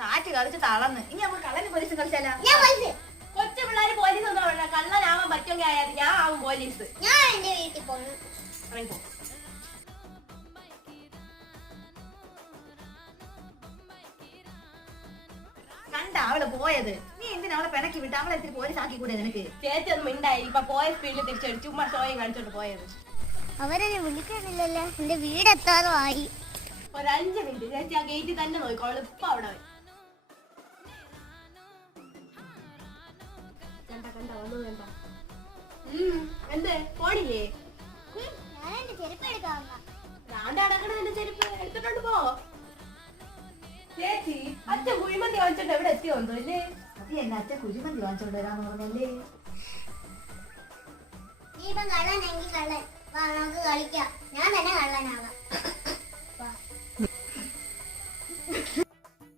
സാറ്റ് കളിച്ച് തളർന്ന്. ഇനി നമുക്ക് കള്ളന് പോലീസ് കളിച്ചാലോ? കൊച്ചു പിള്ളേര് പോലീസ് ഒന്നും വേണ്ട. കള്ളനാവാൻ പറ്റുമെങ്കിൽ ആയാലും ഞാൻ ആവും പോലീസ്. ഞാൻ എന്റെ വീട്ടിൽ പോണു. കണ്ട അവള് പോയത്. നീ എന്തിനാ അവളെ പിണക്കി വിട്ട് അവളെ എത്തിരി പോലീസ് ആക്കി കൂടെ നിനക്ക്? ചേച്ചി ഒന്നും മിണ്ടായി. ഇപ്പൊ പോയ സ്പീഡിൽ തിരിച്ചടിച്ചു ചുമ്മാ ഷോയും കാണിച്ചോണ്ട് പോയത്. അവരെന്നെ വിളിക്കാനില്ലല്ലോ. എന്റെ വീട് എത്താറുമായി. ഒരു 5 മിനിറ്റ് ചേച്ചി ആ ഗേറ്റിൽ തന്നെ നോക്കിക്കോളൂ. ഇപ്പൊ അവിടെ വരും. കണ്ട ഒന്നും വേണ്ട. എന്ത് പോണില്ലേ? ഞാൻ എന്റെ ചെരുപ്പ് എടുക്കാൻ അടക്കണ എന്റെ ചെരുപ്പ് എടുത്തിട്ടുണ്ട് പോ. ചേച്ചി അച്ഛൻ കുഴിമന്തി വാങ്ങിച്ചോണ്ട് എവിടെ എത്തിയോന്തോ അല്ലേ? അത് എന്നെ അച്ഛൻ കുഴിമന്തി വാങ്ങിച്ചോണ്ട് വരാന്ന് പറഞ്ഞല്ലേ? നീ ഇപ്പം കള്ളനെങ്കിൽ കള്ളൻ. വാ നമുക്ക് കളിക്കാം. ഞാൻ തന്നെ കള്ളനാവാം.